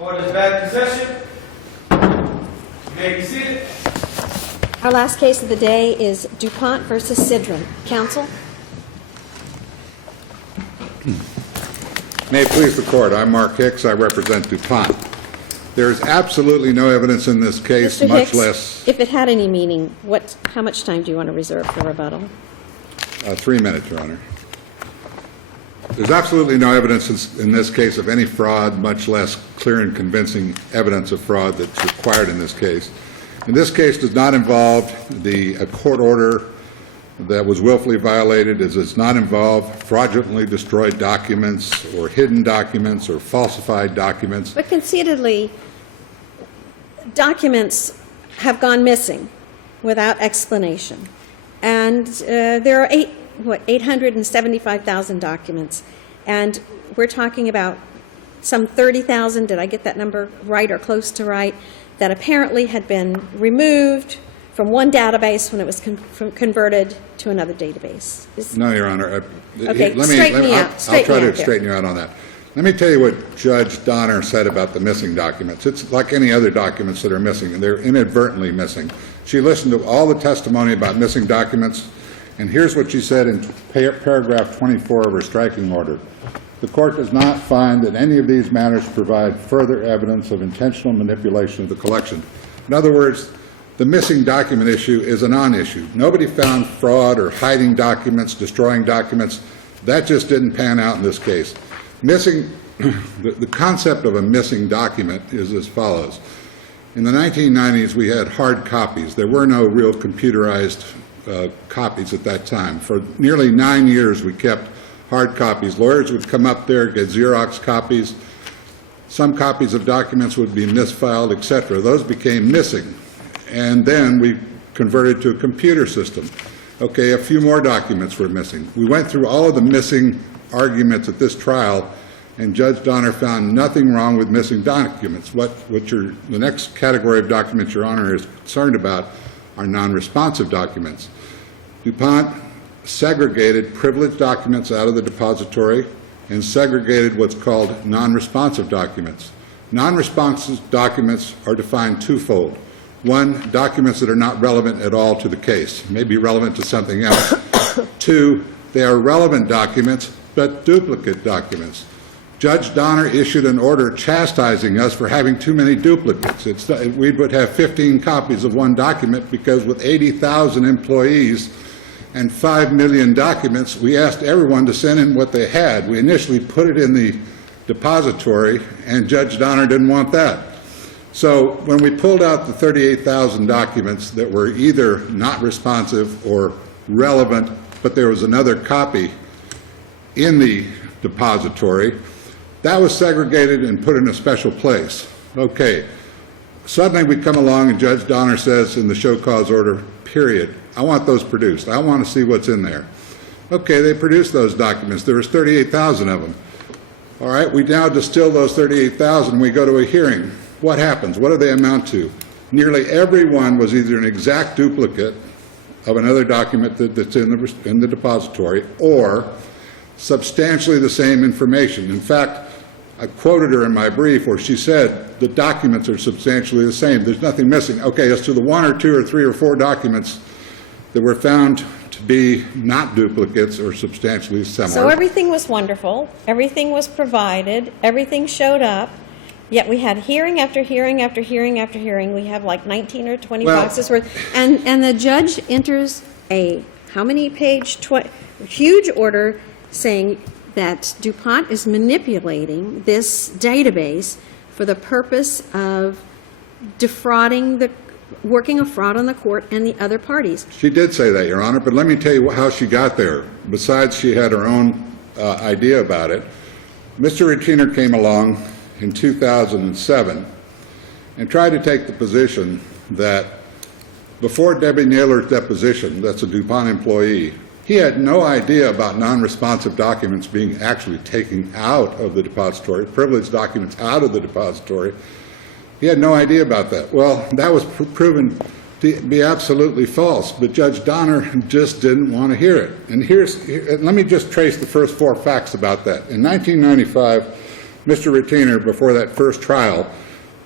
Court is back in session. You may be seated. Our last case of the day is DuPont versus Sidron. Counsel? May it please the Court, I'm Mark Hicks. I represent DuPont. There is absolutely no evidence in this case, Mr. much Hicks, less if it had any meaning, how much time do you want to reserve for rebuttal? 3 minutes, Your Honor. There's absolutely no evidence in this case of any fraud, much less clear and convincing evidence of fraud that's required in this case. And this case does not involve a court order that was willfully violated. It does not involve fraudulently destroyed documents or hidden documents or falsified documents. But conceitedly, documents have gone missing without explanation. And there are 875,000 documents. And we're talking about some 30,000, did I get that number right or close to right, that apparently had been removed from one database when it was converted to another database. No, Your Honor. Okay, straighten me out. I'll try to straighten you out on that. Let me tell you what Judge Donner said about the missing documents. It's like any other documents that are missing, and they're inadvertently missing. She listened to all the testimony about missing documents, and here's what she said in paragraph 24 of her striking order. The Court does not find that any of these matters provide further evidence of intentional manipulation of the collection. In other words, the missing document issue is a non-issue. Nobody found fraud or hiding documents, destroying documents. That just didn't pan out in this case. The concept of a missing document is as follows. In the 1990s, we had hard copies. There were no real computerized copies at that time. For nearly 9 years, we kept hard copies. Lawyers would come up there, get Xerox copies. Some copies of documents would be misfiled, etc. Those became missing. And then we converted to a computer system. Okay, a few more documents were missing. We went through all of the missing arguments at this trial, and Judge Donner found nothing wrong with missing documents. The next category of documents Your Honor is concerned about are non-responsive documents. DuPont segregated privileged documents out of the depository and segregated what's called non-responsive documents. Non-responsive documents are defined twofold. One, documents that are not relevant at all to the case, may be relevant to something else. Two, they are relevant documents, but duplicate documents. Judge Donner issued an order chastising us for having too many duplicates. We would have 15 copies of one document because with 80,000 employees and 5 million documents, we asked everyone to send in what they had. We initially put it in the depository, and Judge Donner didn't want that. So when we pulled out the 38,000 documents that were either not responsive or relevant, but there was another copy in the depository, that was segregated and put in a special place. Okay. Suddenly we come along and Judge Donner says in the show cause order, period, I want those produced. I want to see what's in there. Okay, they produced those documents. There was 38,000 of them. All right, we now distill those 38,000. We go to a hearing. What happens? What do they amount to? Nearly every one was either an exact duplicate of another document that's in the depository or substantially the same information. In fact, I quoted her in my brief where she said the documents are substantially the same. There's nothing missing. Okay, as to the 1 or 2 or 3 or 4 documents that were found to be not duplicates or substantially similar. So everything was wonderful. Everything was provided. Everything showed up. Yet we had hearing after hearing after hearing after hearing. We have like 19 or 20 boxes worth. And the judge enters a how many page, huge order saying that DuPont is manipulating this database for the purpose of defrauding working a fraud on the court and the other parties. She did say that, Your Honor, but let me tell you how she got there. Besides, she had her own idea about it. Mr. Retainer came along in 2007 and tried to take the position that before Debbie Naylor's deposition, that's a DuPont employee, he had no idea about non-responsive documents being actually taken out of the depository, privileged documents out of the depository. He had no idea about that. Well, that was proven to be absolutely false, but Judge Donner just didn't want to hear it. And let me just trace the first 4 facts about that. In 1995, Mr. Retainer, before that first trial,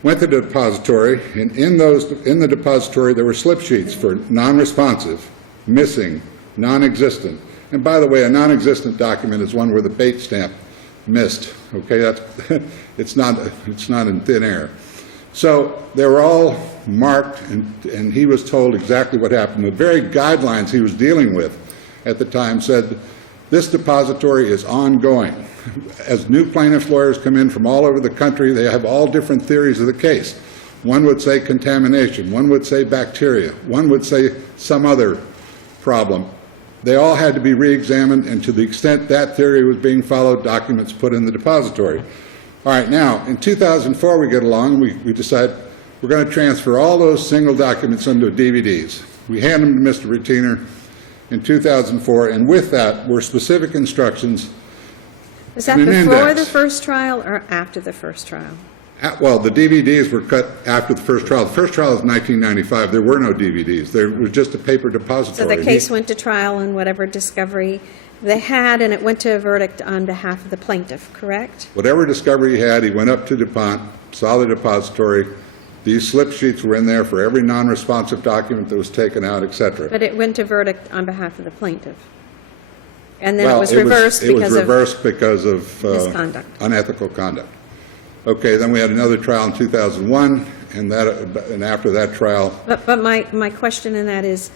went to the depository, and in the depository there were slip sheets for non-responsive, missing, non-existent. And by the way, a non-existent document is one where the bait stamp missed. Okay, that's it's not in thin air. So they were all marked, and he was told exactly what happened. The very guidelines he was dealing with at the time said, this depository is ongoing. As new plaintiffs' lawyers come in from all over the country, they have all different theories of the case. One would say contamination, one would say bacteria, one would say some other problem. They all had to be re-examined, and to the extent that theory was being followed, documents put in the depository. All right, now, in 2004 we get along, we decide we're going to transfer all those single documents into DVDs. We hand them to Mr. Retainer in 2004, and with that were specific instructions. Was that before the first trial or after the first trial? Well, the DVDs were cut after the first trial. The first trial was 1995. There were no DVDs. There was just a paper depository. So the case went to trial and whatever discovery they had, and it went to a verdict on behalf of the plaintiff, correct? Whatever discovery he had, he went up to DuPont, saw the depository. These slip sheets were in there for every non-responsive document that was taken out, et cetera. But it went to verdict on behalf of the plaintiff. And then it was reversed because of misconduct. Unethical conduct. Okay, then we had another trial in 2001, and after that trial. But my question in that is,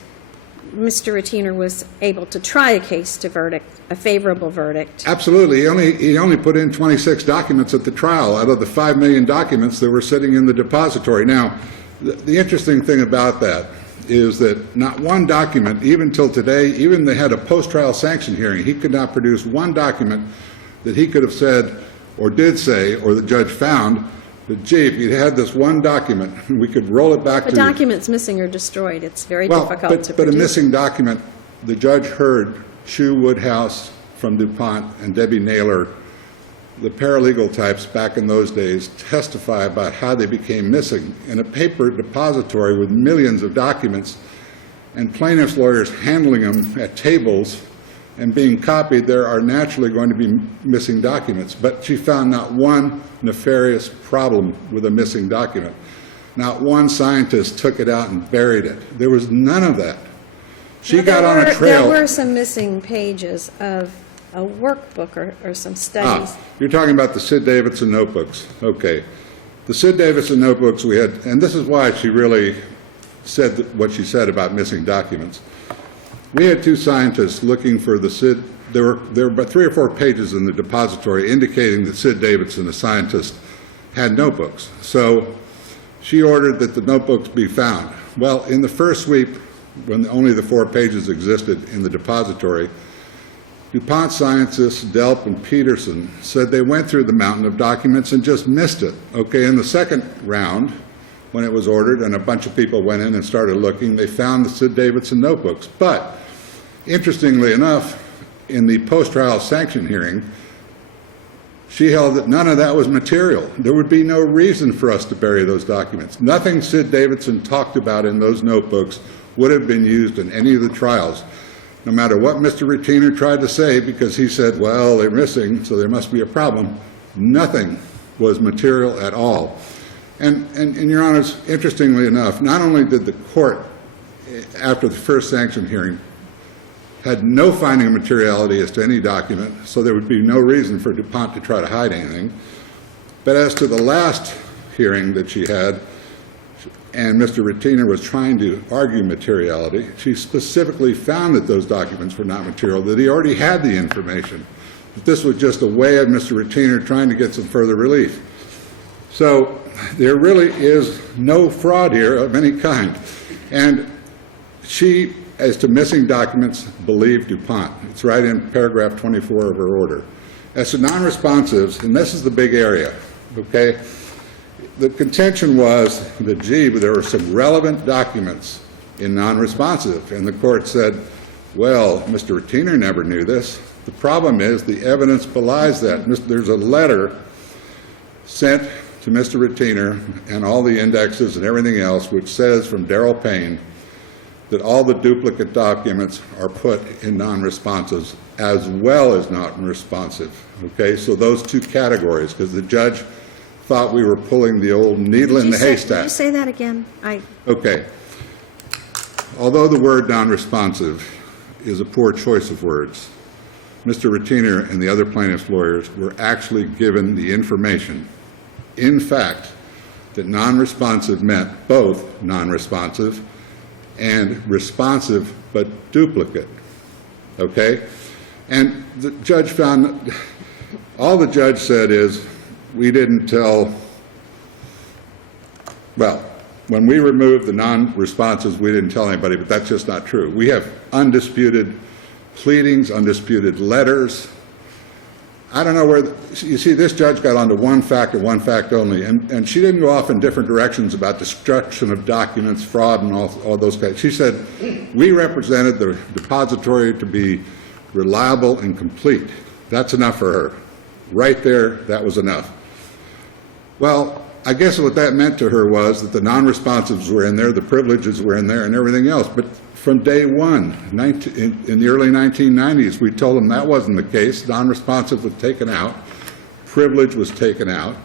Mr. Retainer was able to try a case to verdict, a favorable verdict. Absolutely. He only put in 26 documents at the trial out of the 5 million documents that were sitting in the depository. Now, the interesting thing about that is that not one document, even till today, even they had a post-trial sanction hearing, he could not produce one document that he could have said or did say, or the judge found, that, gee, if you had this one document, we could roll it back to... The document's missing or destroyed. It's very difficult to produce. But a missing document, the judge heard Shu Woodhouse from DuPont and Debbie Naylor, the paralegal types back in those days, testify about how they became missing in a paper depository with millions of documents, and plaintiffs' lawyers handling them at tables and being copied. There are naturally going to be missing documents. But she found not one nefarious problem with a missing document. Not one scientist took it out and buried it. There was none of that. She got on a trail. There were some missing pages of a workbook or some studies. You're talking about the Sid Davidson notebooks. Okay. The Sid Davidson notebooks we had, and this is why she really said what she said about missing documents. We had two scientists looking for the Sid. There were about 3 or 4 pages in the depository indicating that Sid Davidson, a scientist, had notebooks. So she ordered that the notebooks be found. Well, in the first sweep, when only the 4 pages existed in the depository, DuPont scientists Delp and Peterson said they went through the mountain of documents and just missed it. Okay, in the second round, when it was ordered and a bunch of people went in and started looking, they found the Sid Davidson notebooks. But interestingly enough, in the post-trial sanction hearing, she held that none of that was material. There would be no reason for us to bury those documents. Nothing Sid Davidson talked about in those notebooks would have been used in any of the trials, no matter what Mr. Retainer tried to say, because he said, well, they're missing, so there must be a problem. Nothing was material at all. And Your Honors, interestingly enough, not only did the court, after the first sanction hearing, had no finding of materiality as to any document, so there would be no reason for DuPont to try to hide anything, but as to the last hearing that she had, and Mr. Retainer was trying to argue materiality, she specifically found that those documents were not material, that he already had the information, that this was just a way of Mr. Retainer trying to get some further relief. So there really is no fraud here of any kind. And she, as to missing documents, believed DuPont. It's right in paragraph 24 of her order. As to non-responsives, and this is the big area, okay, the contention was that, gee, but there were some relevant documents in non-responsive, and the court said, well, Mr. Retainer never knew this. The problem is the evidence belies that. There's a letter sent to Mr. Retainer and all the indexes and everything else, which says from Darrell Payne, that all the duplicate documents are put in non-responsives as well as non-responsive, okay? So those two categories, because the judge thought we were pulling the old needle in the haystack. Did you say that again? Okay. Although the word non-responsive is a poor choice of words, Mr. Rettiner and the other plaintiffs' lawyers were actually given the information, in fact, that non-responsive meant both non-responsive and responsive but duplicate, okay? And the judge found, all the judge said is, we didn't tell, well, when we removed the non-responsives, we didn't tell anybody, but that's just not true. We have undisputed pleadings, undisputed letters. I don't know where, you see, this judge got onto one fact and one fact only, and she didn't go off in different directions about destruction of documents, fraud, and all those guys. She said, we represented the depository to be reliable and complete. That's enough for her. Right there, that was enough. Well, I guess what that meant to her was that the non-responsives were in there, the privileges were in there, and everything else. But from day one, in the early 1990s, we told them that wasn't the case. Non-responsive was taken out, privilege was taken out,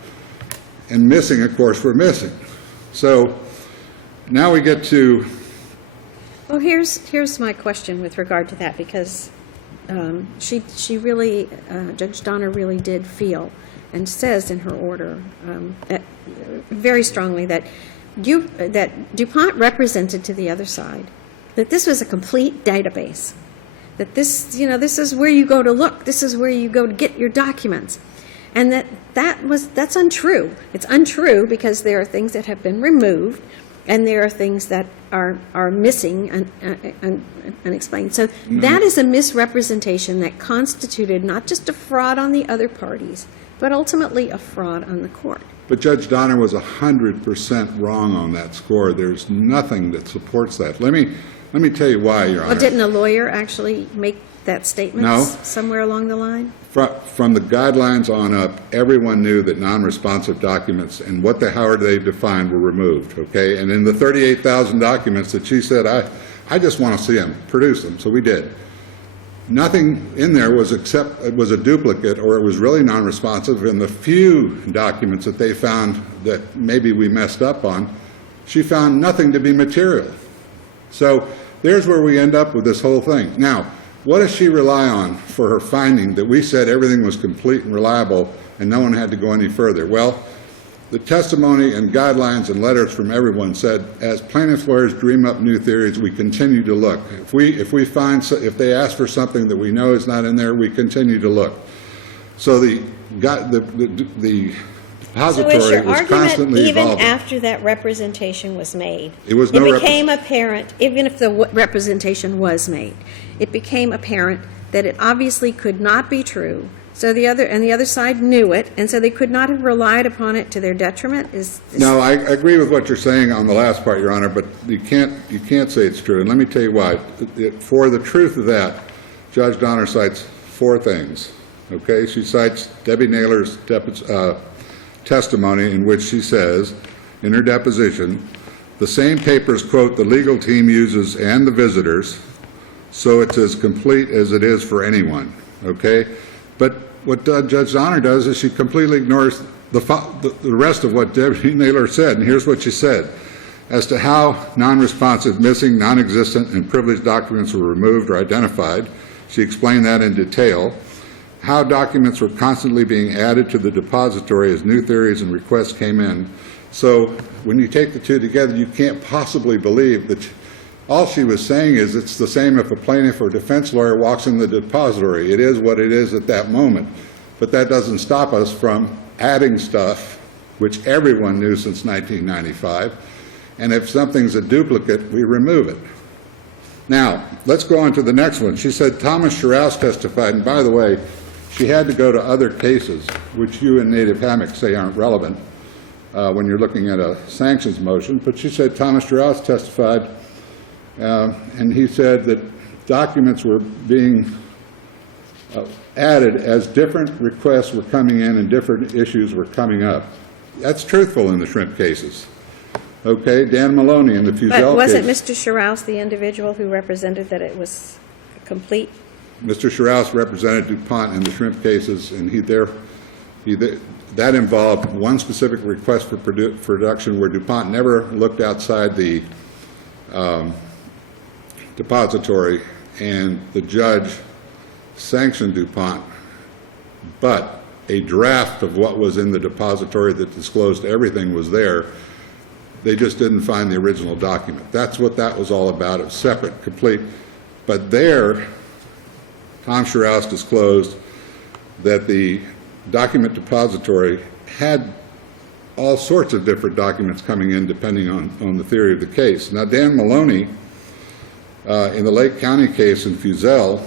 and missing, of course, were missing. So now we get to... Well, here's my question with regard to that, because she really, Judge Donner really did feel and says in her order very strongly that DuPont represented to the other side that this was a complete database, that this is where you go to look, this is where you go to get your documents, and that's untrue. It's untrue because there are things that have been removed, and there are things that are missing and unexplained. So that is a misrepresentation that constituted not just a fraud on the other parties, but ultimately a fraud on the court. But Judge Donner was 100% wrong on that score. There's nothing that supports that. Let me tell you why, Your Honor. Well, didn't a lawyer actually make that statement No. somewhere along the line? From the guidelines on up, everyone knew that non-responsive documents and how they defined were removed, okay? And in the 38,000 documents that she said, I just want to see them, produce them, so we did. Nothing in there was except it was a duplicate or it was really non-responsive. In the few documents that they found that maybe we messed up on, she found nothing to be material. So there's where we end up with this whole thing. Now, what does she rely on for her finding that we said everything was complete and reliable and no one had to go any further? Well, the testimony and guidelines and letters from everyone said, as plaintiffs' lawyers dream up new theories, we continue to look. If they ask for something that we know is not in there, we continue to look. So the depository So is your was argument constantly even evolving. after that representation was made? It was It became apparent, even if the representation was made, it became apparent that it obviously could not be true. So the other side knew it, and so they could not have relied upon it to their detriment. No, I agree with what you're saying on the last part, Your Honor, but you can't say it's true. And let me tell you why. For the truth of that, Judge Donner cites four things. Okay, she cites Debbie Naylor's testimony in which she says, in her deposition, the same papers, quote, the legal team uses and the visitors, so it's as complete as it is for anyone. Okay. But what Judge Donner does is she completely ignores the rest of what Debbie Naylor said, and here's what she said. As to how non-responsive, missing, non-existent, and privileged documents were removed or identified, she explained that in detail. How documents were constantly being added to the depository as new theories and requests came in. So when you take the two together, you can't possibly believe that all she was saying is it's the same if a plaintiff or defense lawyer walks in the depository. It is what it is at that moment. But that doesn't stop us from adding stuff, which everyone knew since 1995. And if something's a duplicate, we remove it. Now, let's go on to the next one. She said Thomas Sherrouse testified, and by the way, she had to go to other cases, which you and Native Hammock say aren't relevant when you're looking at a sanctions motion. But she said Thomas Sherrouse testified, and he said that documents were being added as different requests were coming in and different issues were coming up. That's truthful in the shrimp cases. Okay, Dan Maloney in the Fusel case. But wasn't Mr. Scharouse the individual who represented that it was complete? Mr. Scharouse represented DuPont in the shrimp cases, and that involved one specific request for production where DuPont never looked outside the depository, and the judge sanctioned DuPont, but a draft of what was in the depository that disclosed everything was there. They just didn't find the original document. That's what that was all about. It was separate, complete. But there, Tom Scharouse disclosed that the document depository had all sorts of different documents coming in depending on the theory of the case. Now, Dan Maloney, in the Lake County case in Fusel,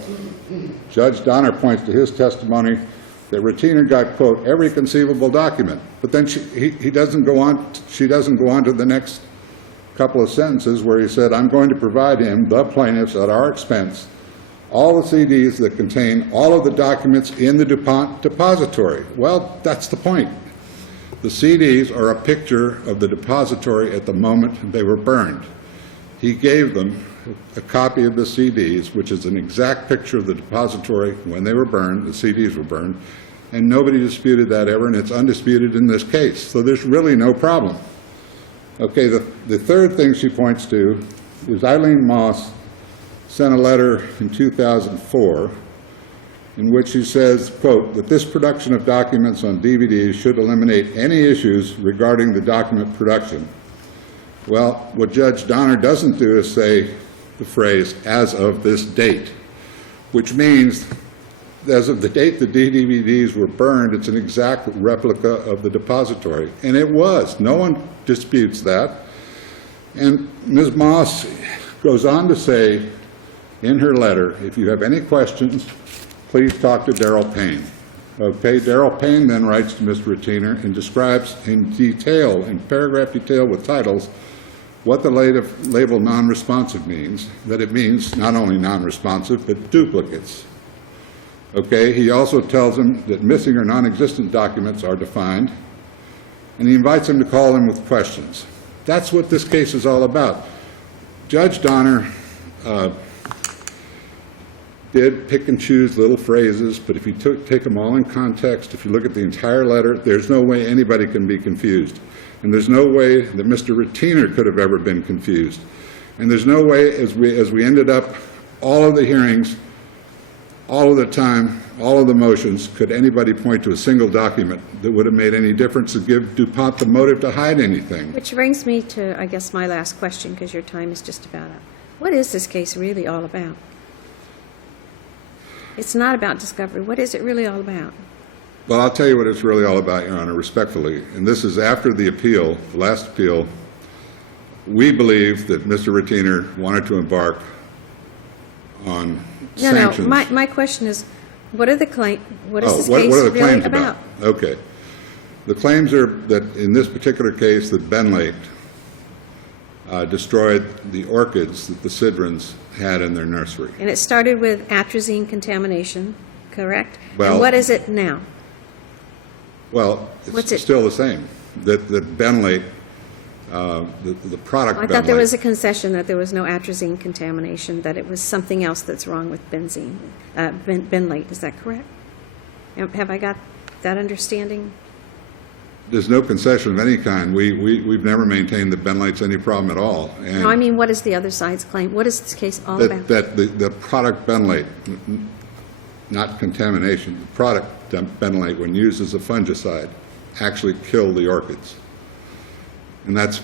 Judge Donner points to his testimony that Retainer got, quote, every conceivable document. But then she doesn't go on to the next couple of sentences where he said, I'm going to provide him, the plaintiffs, at our expense, all the CDs that contain all of the documents in the DuPont depository. Well, that's the point. The CDs are a picture of the depository at the moment they were burned. He gave them a copy of the CDs, which is an exact picture of the depository when they were burned, the CDs were burned, and nobody disputed that ever, and it's undisputed in this case. So there's really no problem. Okay, the third thing she points to is Eileen Moss sent a letter in 2004 in which she says, quote, that this production of documents on DVDs should eliminate any issues regarding the document production. Well, what Judge Donner doesn't do is say the phrase, as of this date, which means as of the date the DVDs were burned, it's an exact replica of the depository. And it was. No one disputes that. And Ms. Moss goes on to say in her letter, if you have any questions, please talk to Darrell Payne. Okay, Darrell Payne then writes to Mr. Retainer and describes in detail, in paragraph detail with titles, what the label non-responsive means, that it means not only non-responsive, but duplicates. Okay, he also tells him that missing or non-existent documents are defined, and he invites him to call him with questions. That's what this case is all about. Judge Donner did pick and choose little phrases, but if you take them all in context, if you look at the entire letter, there's no way anybody can be confused. And there's no way that Mr. Retainer could have ever been confused. And there's no way, as we ended up, all of the hearings, all of the time, all of the motions, could anybody point to a single document that would have made any difference to give DuPont the motive to hide anything. Which brings me to, I guess, my last question, because your time is just about up. What is this case really all about? It's not about discovery. What is it really all about? Well, I'll tell you what it's really all about, Your Honor, respectfully. And this is after the appeal, the last appeal. We believe that Mr. Retainer wanted to embark on sanctions. No, my question is, what are the what is this what case are the really claims about? Okay. The claims are that in this particular case that Benlate destroyed the orchids that the Sidrons had in their nursery. And it started with atrazine contamination, correct? Well, and what is it now? Well, it's still the same. That Benlate, the product I Benlate. thought there was a concession that there was no atrazine contamination, that it was something else that's wrong with benzene, Benlate. Is that correct? Have I got that understanding? There's no concession of any kind. We've never maintained that Benlate's any problem at all. And No, I mean, what is the other side's claim? What is this case all about? That the product Benlate, not contamination, the product Benlate, when used as a fungicide, actually killed the orchids. And that's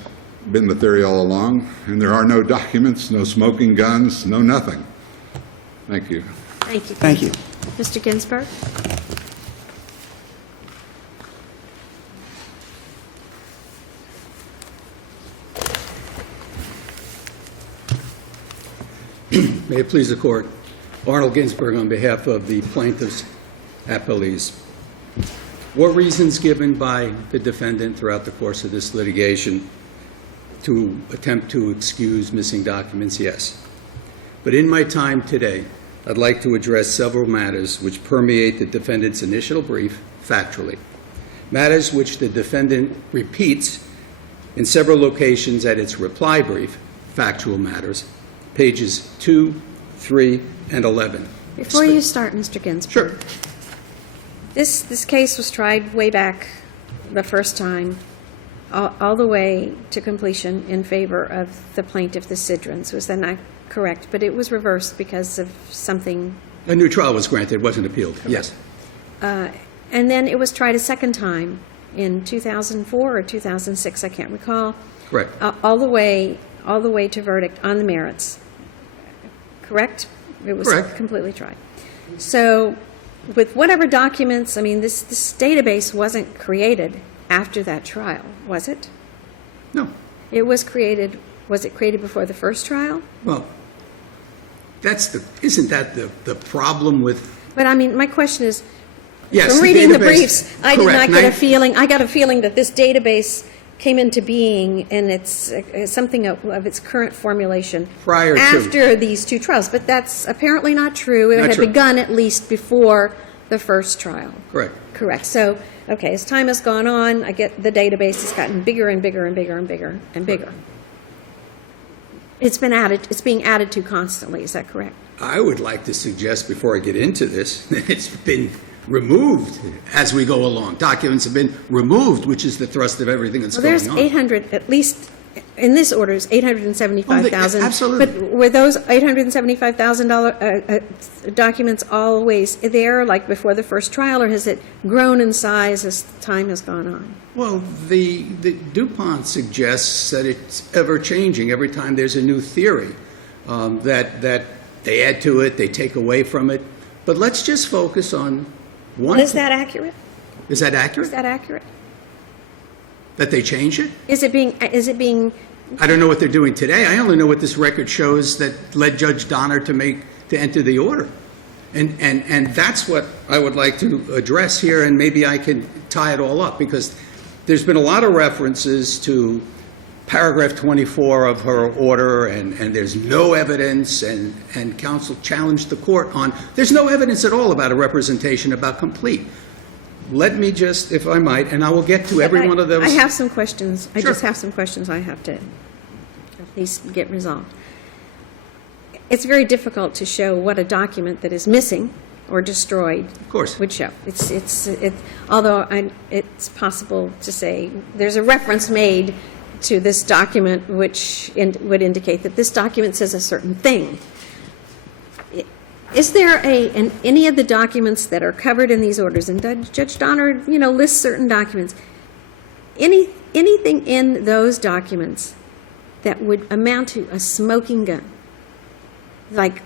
been the theory all along. And there are no documents, no smoking guns, no nothing. Thank you. Thank you. Thank you. Mr. Ginsburg? May it please the Court. Arnold Ginsburg on behalf of the plaintiffs' appellees. Were reasons given by the defendant throughout the course of this litigation to attempt to excuse missing documents? Yes. But in my time today, I'd like to address several matters which permeate the defendant's initial brief factually, matters which the defendant repeats in several locations at its reply brief, Factual Matters, pages 2, 3, and 11. Before you start, Mr. Ginsburg. Sure. This case was tried way back the first time, all the way to completion in favor of the plaintiff, the Sidrons. Was that not correct? But it was reversed because of something. A new trial was granted, it wasn't appealed, yes. And then it was tried a second time in 2004 or 2006, I can't recall. Correct. All the way to verdict on the merits. Correct? It was Correct. completely tried. So with whatever documents, I mean, this database wasn't created after that trial, was it? No. It was created, was it created before the first trial? Well, isn't that the problem with, But I mean, my question is, yes. from reading the database- briefs, I did correct, not get a and feeling, I got a feeling that this database came into being and it's something of its current formulation Prior to. after these two trials. But that's apparently not true. It Not had true. begun at least before the first trial. Correct. Correct. So, okay, as time has gone on, I get the database has gotten bigger and bigger and bigger and bigger and bigger. It's been added, it's being added to constantly, is that correct? I would like to suggest, before I get into this, that it's been removed as we go along. Documents have been removed, which is the thrust of everything that's Well, going there's on. 800, at least in this order, is 875,000. Oh, absolutely. But were those $875,000 documents always there, like before the first trial, or has it grown in size as time has gone on? Well, the DuPont suggests that it's ever-changing. Every time there's a new theory, that they add to it, they take away from it. But let's just focus on one. Is that accurate? Is that accurate? Is that accurate? That they change it? Is it being, I don't know what they're doing today. I only know what this record shows that led Judge Donner to enter the order. And that's what I would like to address here, and maybe I can tie it all up, because there's been a lot of references to paragraph 24 of her order, and there's no evidence, and counsel challenged the court on, there's no evidence at all about a representation about complete. Let me just, if I might, and I will get to every one of those. I have some questions. I Sure. just have some questions I have to at least get resolved. It's very difficult to show what a document that is missing or destroyed Of course. would show. Although it's possible to say there's a reference made to this document which would indicate that this document says a certain thing. Is there in any of the documents that are covered in these orders, and Judge Donner, lists certain documents, anything in those documents that would amount to a smoking gun? Like,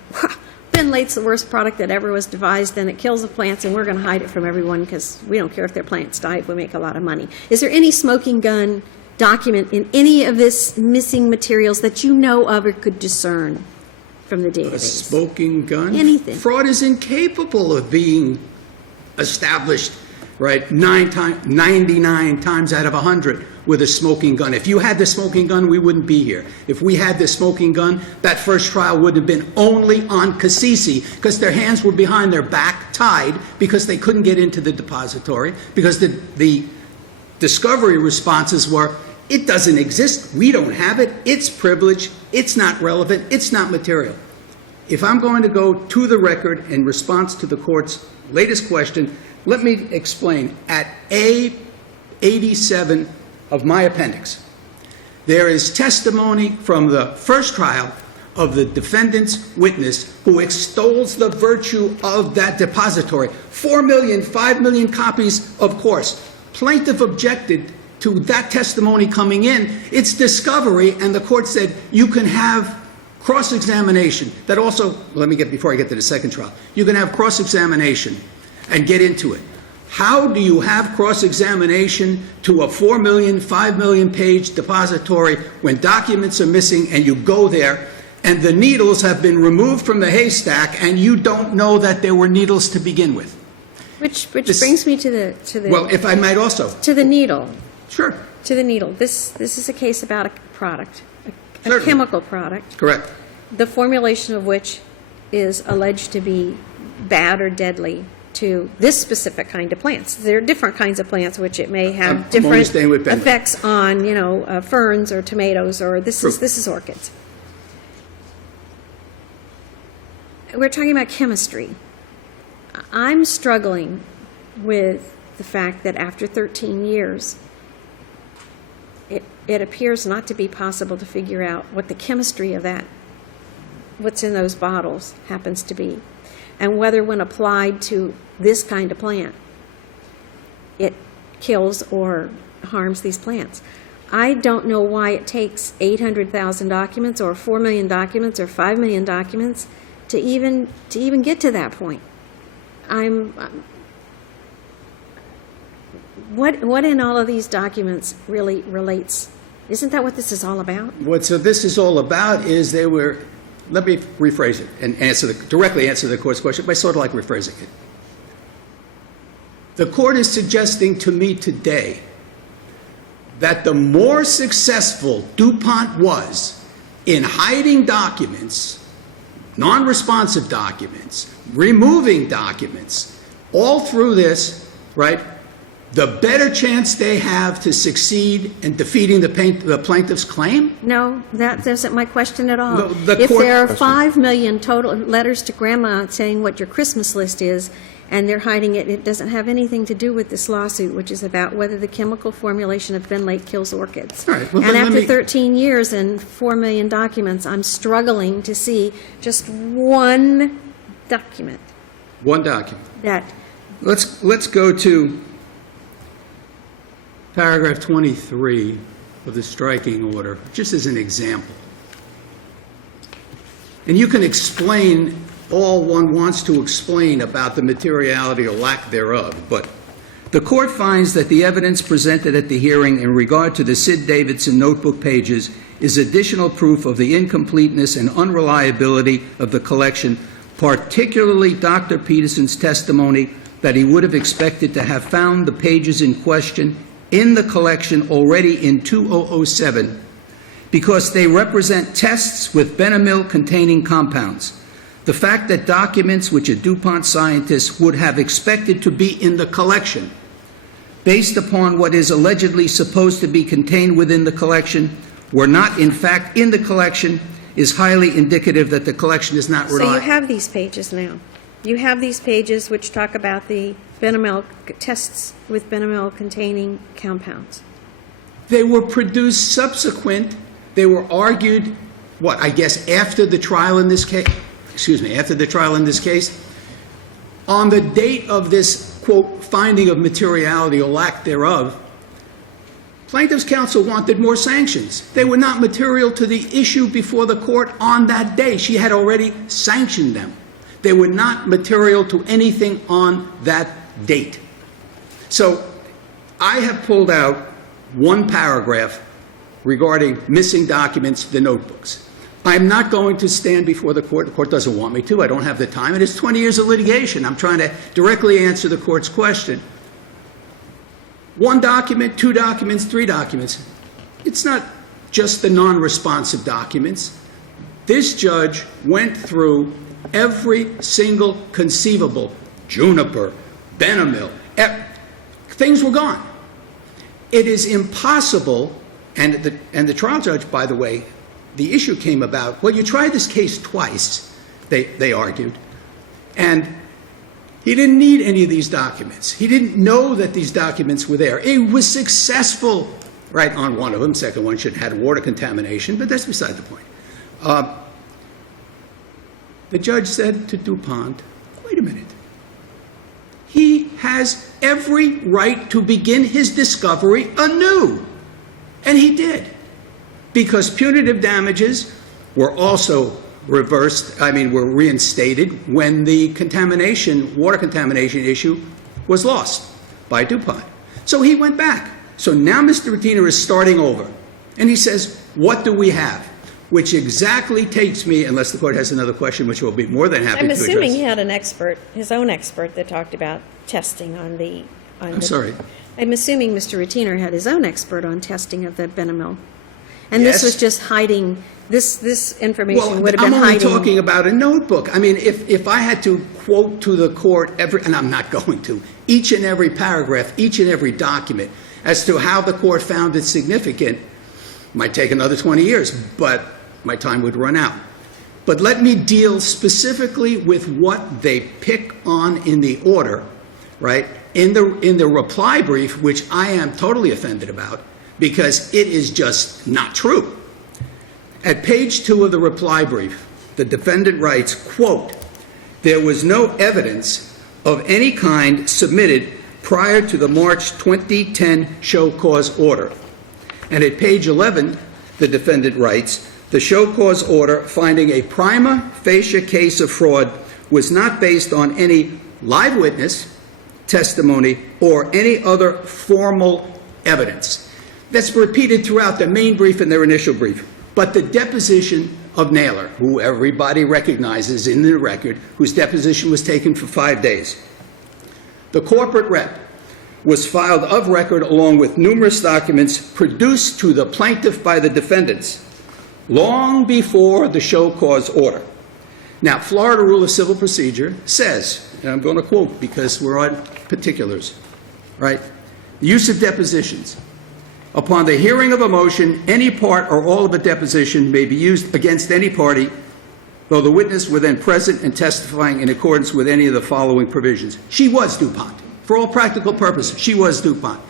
Benlate's the worst product that ever was devised, and it kills the plants, and we're going to hide it from everyone because we don't care if their plants die if we make a lot of money. Is there any smoking gun document in any of this missing materials that you know of or could discern from the database? A smoking gun? Anything. Fraud is incapable of being established, right, 99 times out of 100 with a smoking gun. If you had the smoking gun, we wouldn't be here. If we had the smoking gun, that first trial would have been only on Cassisi, because their hands were behind their back, tied, because they couldn't get into the depository, because the discovery responses were, it doesn't exist, we don't have it, it's privileged, it's not relevant, it's not material. If I'm going to go to the record in response to the court's latest question, let me explain. At A87 of my appendix, there is testimony from the first trial of the defendant's witness who extols the virtue of that depository. 4 million, 5 million copies, of course. Plaintiff objected to that testimony coming in. It's discovery, and the court said you can have cross-examination. That also, before I get to the second trial, you can have cross-examination and get into it. How do you have cross-examination to a 4 million, 5 million page depository when documents are missing and you go there and the needles have been removed from the haystack and you don't know that there were needles to begin with? Which brings me to the Well, if I might also. to the needle. Sure. To the needle. This is a case about a product, a Certainly. chemical product, Correct. the formulation of which is alleged to be bad or deadly to this specific kind of plants. There are different kinds of plants which it may have I'm only different staying with Ben. effects on, ferns or tomatoes, or this is orchids. We're talking about chemistry. I'm struggling with the fact that after 13 years, it appears not to be possible to figure out what the chemistry of that, what's in those bottles, happens to be, and whether when applied to this kind of plant, it kills or harms these plants. I don't know why it takes 800,000 documents or 4 million documents or 5 million documents to even get to that point. What in all of these documents really relates? Isn't that what this is all about? So this is all about is let me rephrase it and directly answer the court's question by sort of like rephrasing it. The court is suggesting to me today that the more successful DuPont was in hiding documents, non-responsive documents, removing documents, all through this, right, the better chance they have to succeed in defeating the plaintiff's claim? No, that isn't my question at all. The If court- there are 5 million total letters to Grandma saying what your Christmas list is, and they're hiding it, it doesn't have anything to do with this lawsuit, which is about whether the chemical formulation of phenolate kills orchids. All right, well, And then let after me- 13 years and 4 million documents, I'm struggling to see just one document One document. that, Let's go to paragraph 23 of the striking order, just as an example. And you can explain all one wants to explain about the materiality or lack thereof, but the court finds that the evidence presented at the hearing in regard to the Sid Davidson notebook pages is additional proof of the incompleteness and unreliability of the collection, particularly Dr. Peterson's testimony that he would have expected to have found the pages in question in the collection already in 2007 because they represent tests with Benamil-containing compounds. The fact that documents which a DuPont scientist would have expected to be in the collection, based upon what is allegedly supposed to be contained within the collection, were not in fact in the collection, is highly indicative that the collection is not so you reliable. have these pages now. You have these pages which talk about the Benamil tests with Benamil-containing compounds. They were produced subsequent, they were argued, I guess after the trial in this case, after the trial in this case, on the date of this, quote, finding of materiality or lack thereof, plaintiff's counsel wanted more sanctions. They were not material to the issue before the court on that day. She had already sanctioned them. They were not material to anything on that date. So I have pulled out one paragraph regarding missing documents, the notebooks. I'm not going to stand before the court. The court doesn't want me to. I don't have the time. It is 20 years of litigation. I'm trying to directly answer the court's question. One document, 2 documents, 3 documents. It's not just the non-responsive documents. This judge went through every single conceivable, juniper, Benamil, things were gone. It is impossible, and the trial judge, by the way, the issue came about, well, you tried this case twice, they argued, and he didn't need any of these documents. He didn't know that these documents were there. It was successful, right, on one of them. Second one should have had water contamination, but that's beside the point. The judge said to DuPont, wait a minute. He has every right to begin his discovery anew. And he did. Because punitive damages were also were reinstated when the water contamination issue was lost by DuPont. So he went back. So now Mr. Retina is starting over. And he says, what do we have? Which exactly takes me, unless the court has another question, which we'll be more than happy to I'm address. assuming he had an expert, his own expert, that talked about testing on the... I'm sorry. I'm assuming Mr. Retina had his own expert on testing of the Benamil. And this Yes. was just hiding, this information Well, would have I'm been only hiding. talking about a notebook. I mean, if I had to quote to the court and I'm not going to, each and every paragraph, each and every document as to how the court found it significant, might take another 20 years, but my time would run out. But let me deal specifically with what they pick on in the order, right? In the reply brief, which I am totally offended about, because it is just not true. At page 2 of the reply brief, the defendant writes, quote, "There was no evidence of any kind submitted prior to the March 2010 show cause order." And at page 11, the defendant writes, "The show cause order finding a prima facie case of fraud was not based on any live witness, testimony, or any other formal evidence." That's repeated throughout the main brief and their initial brief. But the deposition of Naylor, who everybody recognizes in the record, whose deposition was taken for 5 days, the corporate rep was filed of record along with numerous documents produced to the plaintiff by the defendants long before the show cause order. Now, Florida Rule of Civil Procedure says, and I'm going to quote because we're on particulars, right? The use of depositions. Upon the hearing of a motion, any part or all of a deposition may be used against any party, though the witness were then present and testifying in accordance with any of the following provisions. She was DuPont. For all practical purposes, she was DuPont,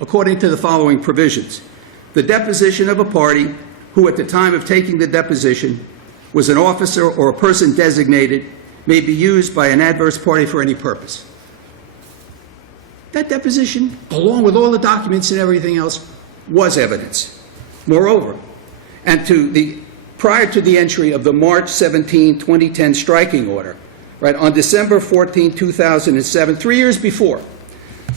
according to the following provisions. The deposition of a party who at the time of taking the deposition was an officer or a person designated may be used by an adverse party for any purpose. That deposition, along with all the documents and everything else, was evidence. Moreover, and prior to the entry of the March 17, 2010 striking order, right, on December 14, 2007, 3 years before,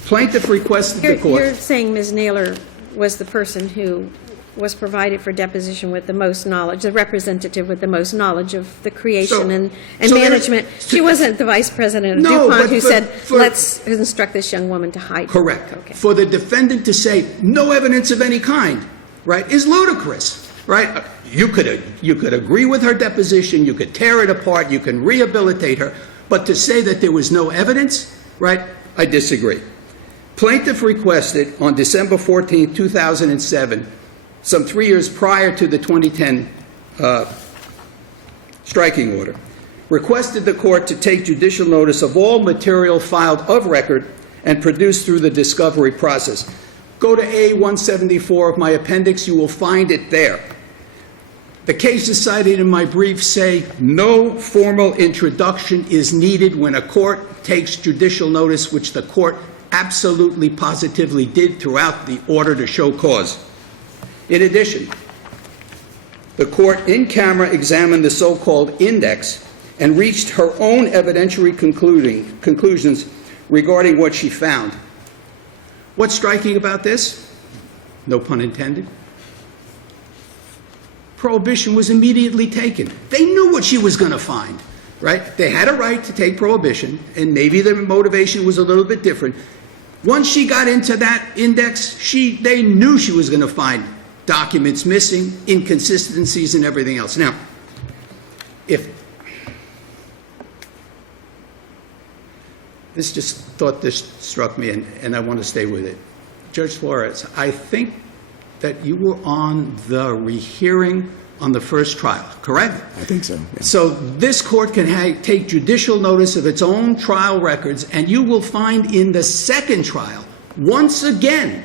plaintiff requested the court... You're saying Ms. Naylor was the person who was provided for deposition with the most knowledge, the representative with the most knowledge of the creation and so management. She wasn't the vice president of No, DuPont but who said, for- let's instruct this young woman to hide. Correct. Okay. For the defendant to say no evidence of any kind, right, is ludicrous, right? You could agree with her deposition, you could tear it apart, you can rehabilitate her, but to say that there was no evidence, right, I disagree. Plaintiff requested on December 14, 2007, some 3 years prior to the 2010 striking order, requested the court to take judicial notice of all material filed of record and produced through the discovery process. Go to A174 of my appendix, you will find it there. The cases cited in my brief say no formal introduction is needed when a court takes judicial notice, which the court absolutely positively did throughout the order to show cause. In addition, the court in camera examined the so-called index and reached her own evidentiary conclusions regarding what she found. What's striking about this? No pun intended. Prohibition was immediately taken. They knew what she was going to find, right? They had a right to take prohibition, and maybe their motivation was a little bit different. Once she got into that index, they knew she was going to find documents missing, inconsistencies, and everything else. Now, this struck me, and I want to stay with it. Judge Flores, I think that you were on the rehearing on the first trial, correct? I think so. Yeah. So this court can take judicial notice of its own trial records, and you will find in the second trial, once again,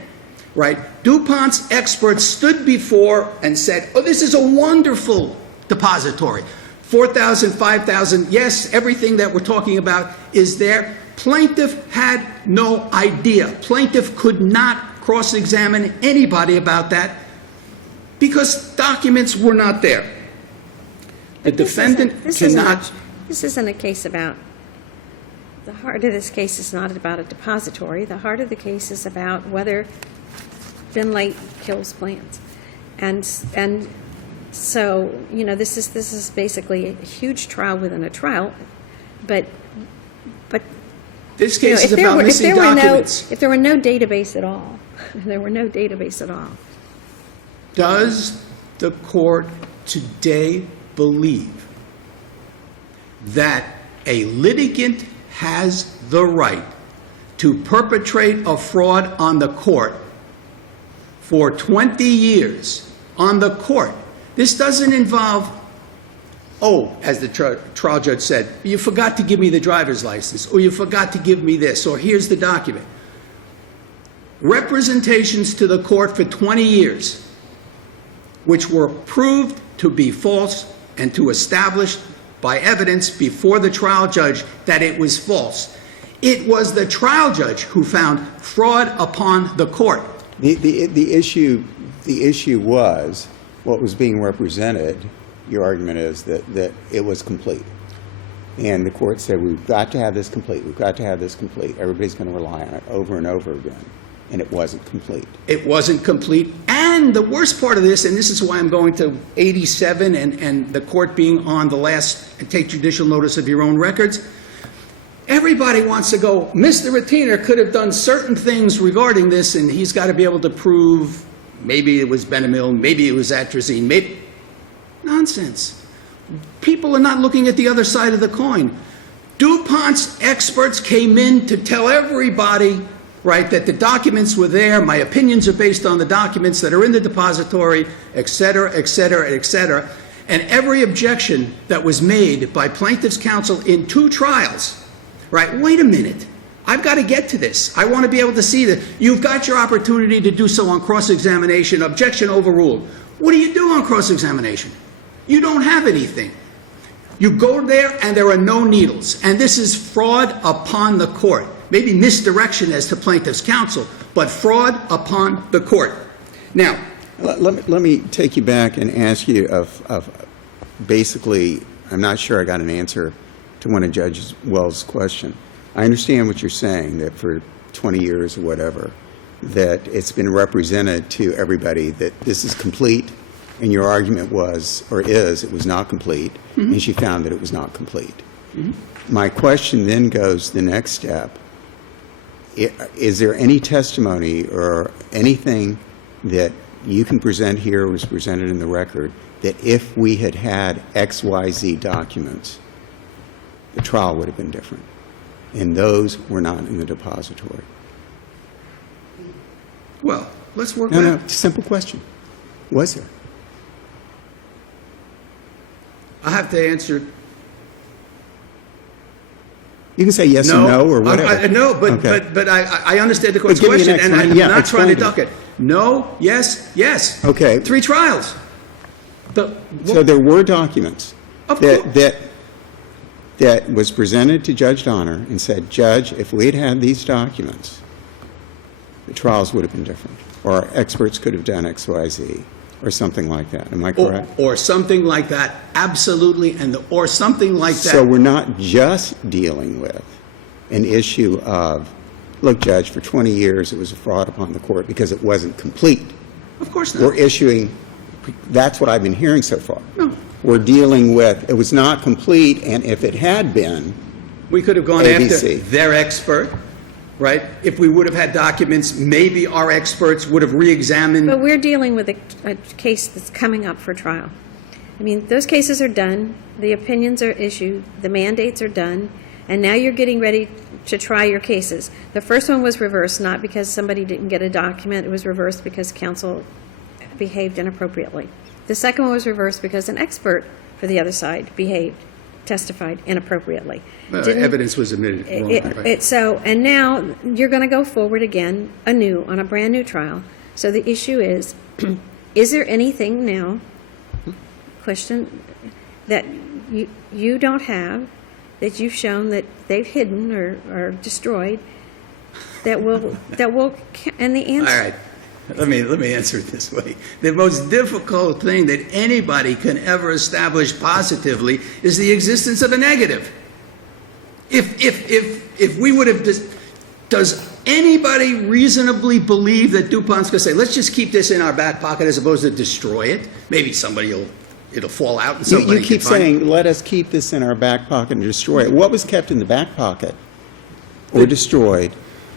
right, DuPont's experts stood before and said, oh, this is a wonderful depository. 4,000, 5,000, yes, everything that we're talking about is there. Plaintiff had no idea. Plaintiff could not cross-examine anybody about that because documents were not there. The defendant cannot... This isn't a case about, the heart of this case is not about a depository. The heart of the case is about whether Finlay kills plants. And so, you know, this is basically a huge trial within a trial, but This case is about missing documents. If there were no database at all, Does the court today believe that a litigant has the right to perpetrate a fraud on the court for 20 years on the court? This doesn't involve, oh, as the trial judge said, you forgot to give me the driver's license, or you forgot to give me this, or here's the document. Representations to the court for 20 years, which were proved to be false and to establish by evidence before the trial judge that it was false. It was the trial judge who found fraud upon the court. The issue was what was being represented. Your argument is that it was complete. And the court said, we've got to have this complete. We've got to have this complete. Everybody's going to rely on it over and over again. And it wasn't complete. It wasn't complete. And the worst part of this, and this is why I'm going to 87 and the court being on the last, take judicial notice of your own records, everybody wants to go, Mr. Ratiner could have done certain things regarding this, and he's got to be able to prove maybe it was Benamil, maybe it was atrazine, maybe... Nonsense. People are not looking at the other side of the coin. DuPont's experts came in to tell everybody, right, that the documents were there, my opinions are based on the documents that are in the depository, et cetera, et cetera, et cetera. And every objection that was made by plaintiff's counsel in 2 trials, right, wait a minute, I've got to get to this. I want to be able to see that you've got your opportunity to do so on cross-examination, objection overruled. What do you do on cross-examination? You don't have anything. You go there and there are no needles. And this is fraud upon the court. Maybe misdirection as to plaintiff's counsel, but fraud upon the court. Now, let me take you back and ask you of basically, I'm not sure I got an answer to one of Judge Wells' question. I understand what you're saying, that for 20 years or whatever, that it's been represented to everybody that this is complete, and your argument was, or is, it was not complete, and she found that it was not complete. My question then goes the next step. Is there any testimony or anything that you can present here or was presented in the record that if we had had XYZ documents, the trial would have been different? And those were not in the depository. well, let's work No, back. no, simple question. Was there? I have to answer You can say yes or no or whatever. No, but Okay. but I understand the court's But give me an question, and I'm explanation. Yeah, not trying to explain duck it. No, yes, yes. Okay. 3 trials. So there were documents Of course. that was presented to Judge Donner and said, Judge, if we had had these documents, the trials would have been different, or our experts could have done X, Y, Z, or something like that. Am I correct? Or something like that, absolutely, or something like that. So we're not just dealing with an issue of, look, Judge, for 20 years it was a fraud upon the court because it wasn't complete. Of course not. We're issuing, that's what I've been hearing so far. No. We're dealing with, it was not complete, and if it had been, We could have gone ABC. after their expert, right? If we would have had documents, maybe our experts would have re-examined. But we're dealing with a case that's coming up for trial. I mean, those cases are done, the opinions are issued, the mandates are done, and now you're getting ready to try your cases. The first one was reversed, not because somebody didn't get a document, it was reversed because counsel behaved inappropriately. The second one was reversed because an expert for the other side testified inappropriately. Evidence was admitted wrong, right? And now you're going to go forward again anew on a brand new trial. So the issue is there anything now, question, that you don't have, that you've shown that they've hidden or destroyed, that will, and the answer. All right. Let me answer it this way. The most difficult thing that anybody can ever establish positively is the existence of a negative. If we would have, does anybody reasonably believe that DuPont's going to say, let's just keep this in our back pocket as opposed to destroy it? Maybe it'll fall out and somebody you keep can find it. saying, let us keep this in our back pocket and destroy it. What was kept in the back pocket or destroyed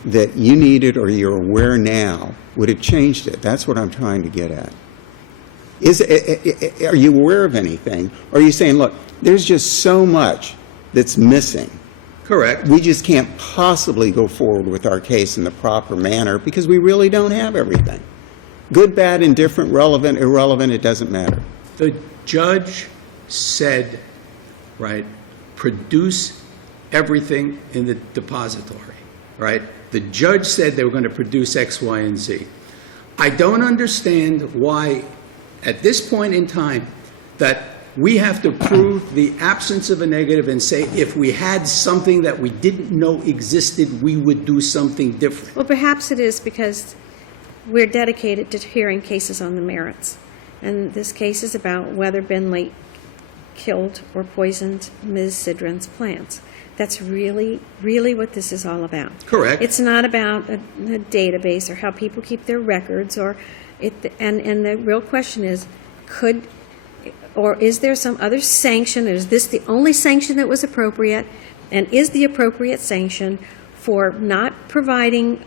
that you needed or you're aware now would have changed it? That's what I'm trying to get at. Are you aware of anything? Or are you saying, look, there's just so much that's missing. Correct. We just can't possibly go forward with our case in the proper manner because we really don't have everything. Good, bad, indifferent, relevant, irrelevant, it doesn't matter. The judge said, right, produce everything in the depository, right? The judge said they were going to produce X, Y, and Z. I don't understand why, at this point in time, that we have to prove the absence of a negative and say if we had something that we didn't know existed, we would do something different. Well, perhaps it is because we're dedicated to hearing cases on the merits. And this case is about whether Ben Lake killed or poisoned Ms. Sidron's plants. That's really, really what this is all about. Correct. It's not about a database or how people keep their records and the real question is, is there some other sanction? Is this the only sanction that was appropriate? And is the appropriate sanction for not providing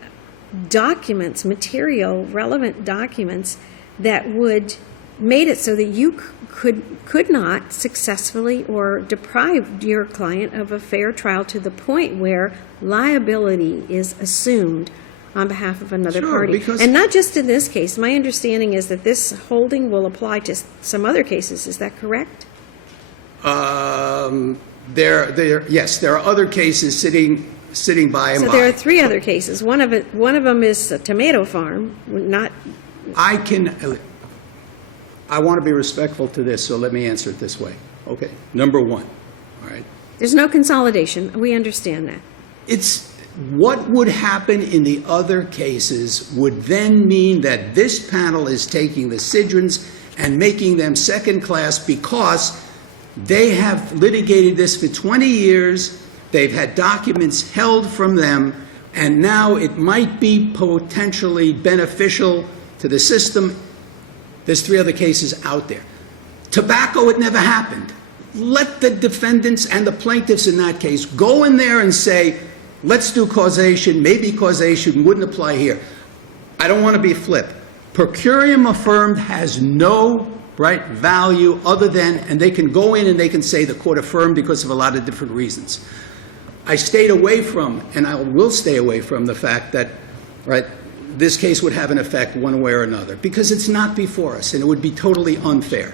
documents, material, relevant documents that would made it so that you could not successfully or deprive your client of a fair trial to the point where liability is assumed on behalf of another party. And not just in this case. My understanding is that this holding will apply to some other cases. Is that correct? Yes, there are other cases sitting by. So there are 3 other cases. One of them is a tomato farm, not. I want to be respectful to this, so let me answer it this way. Okay, number 1, all right? There's no consolidation. We understand that. It's what would happen in the other cases would then mean that this panel is taking the Sidrons and making them second class because they have litigated this for 20 years, they've had documents held from them, and now it might be potentially beneficial to the system. There's 3 other cases out there. Tobacco, it never happened. Let the defendants and the plaintiffs in that case go in there and say, let's do causation, maybe causation wouldn't apply here. I don't want to be flip. Per curiam affirmed has no value other than, and they can go in and they can say the court affirmed because of a lot of different reasons. I stayed away from, and I will stay away from the fact that, this case would have an effect one way or another, because it's not before us, and it would be totally unfair.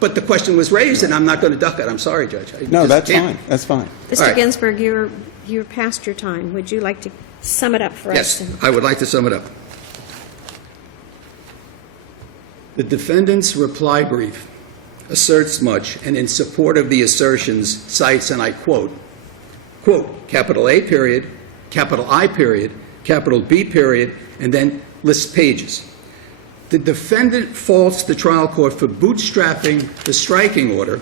But the question was raised, and I'm not going to duck it. I'm sorry, Judge. No, that's fine. That's fine. Mr. Ginsburg, you're past your time. Would you like to sum it up for us? Yes, I would like to sum it up. The defendant's reply brief asserts much, and in support of the assertions cites, and I quote, capital A period, capital I period, capital B period, and then lists pages. The defendant faults the trial court for bootstrapping the striking order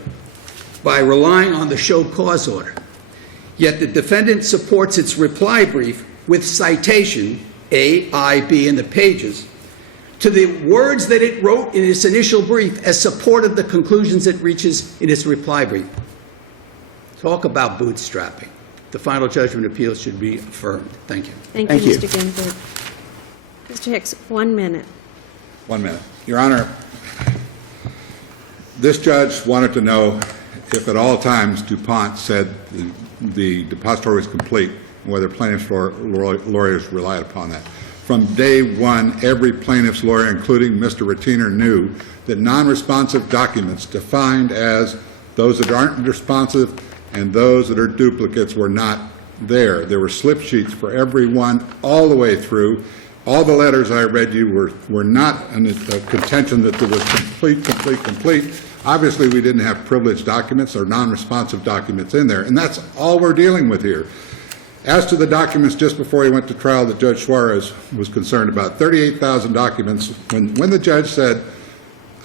by relying on the show cause order. Yet the defendant supports its reply brief with citation, A, I, B in the pages, to the words that it wrote in its initial brief as support of the conclusions it reaches in its reply brief. Talk about bootstrapping. The final judgment appeal should be affirmed. Thank you. Thank you, Mr. Ginsburg. Mr. Hicks, 1 minute. 1 minute. Your Honor, this judge wanted to know if at all times DuPont said the depository was complete, and whether plaintiffs' lawyers relied upon that. From day 1, every plaintiff's lawyer, including Mr. Retiner, knew that non-responsive documents defined as those that aren't responsive and those that are duplicates were not there. There were slip sheets for everyone all the way through. All the letters I read you were not in a contention that there was complete. Obviously, we didn't have privileged documents or non-responsive documents in there, and that's all we're dealing with here. As to the documents just before he went to trial that Judge Suarez was concerned about, 38,000 documents, when the judge said,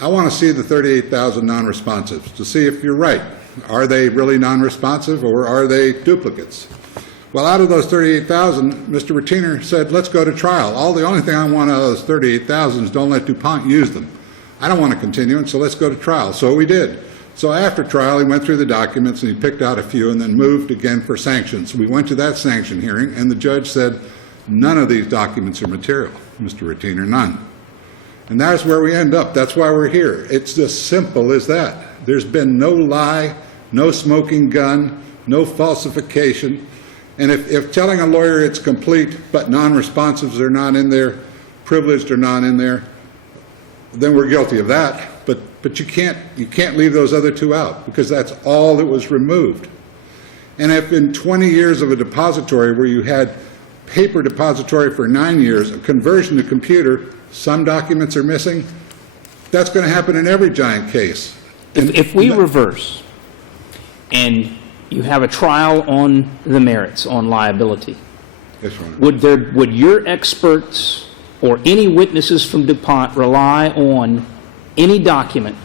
I want to see the 38,000 non-responsives to see if you're right. Are they really non-responsive or are they duplicates? Well, out of those 38,000, Mr. Retiner said, let's go to trial. The only thing I want out of those 38,000 is don't let DuPont use them. I don't want to continue, so let's go to trial. So we did. So after trial, he went through the documents and he picked out a few and then moved again for sanctions. We went to that sanction hearing and the judge said, none of these documents are material, Mr. Retiner, none. And that's where we end up. That's why we're here. It's as simple as that. There's been no lie, no smoking gun, no falsification. And if telling a lawyer it's complete, but non-responsives are not in there, privileged are not in there, then we're guilty of that. But you can't leave those other two out, because that's all that was removed. And if in 20 years of a depository where you had paper depository for 9 years, a conversion to computer, some documents are missing, that's going to happen in every giant case. If we reverse and you have a trial on the merits, on liability, Yes, Your Honor. would your experts or any witnesses from DuPont rely on any document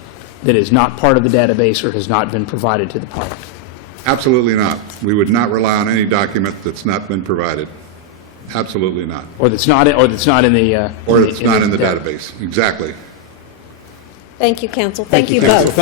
that is not part of the database or has not been provided to the party? Absolutely not. We would not rely on any document that's not been provided. Absolutely not. Or that's not in the Or it's not in the database. Exactly. Thank you, counsel. Thank you Counsel. both. Thank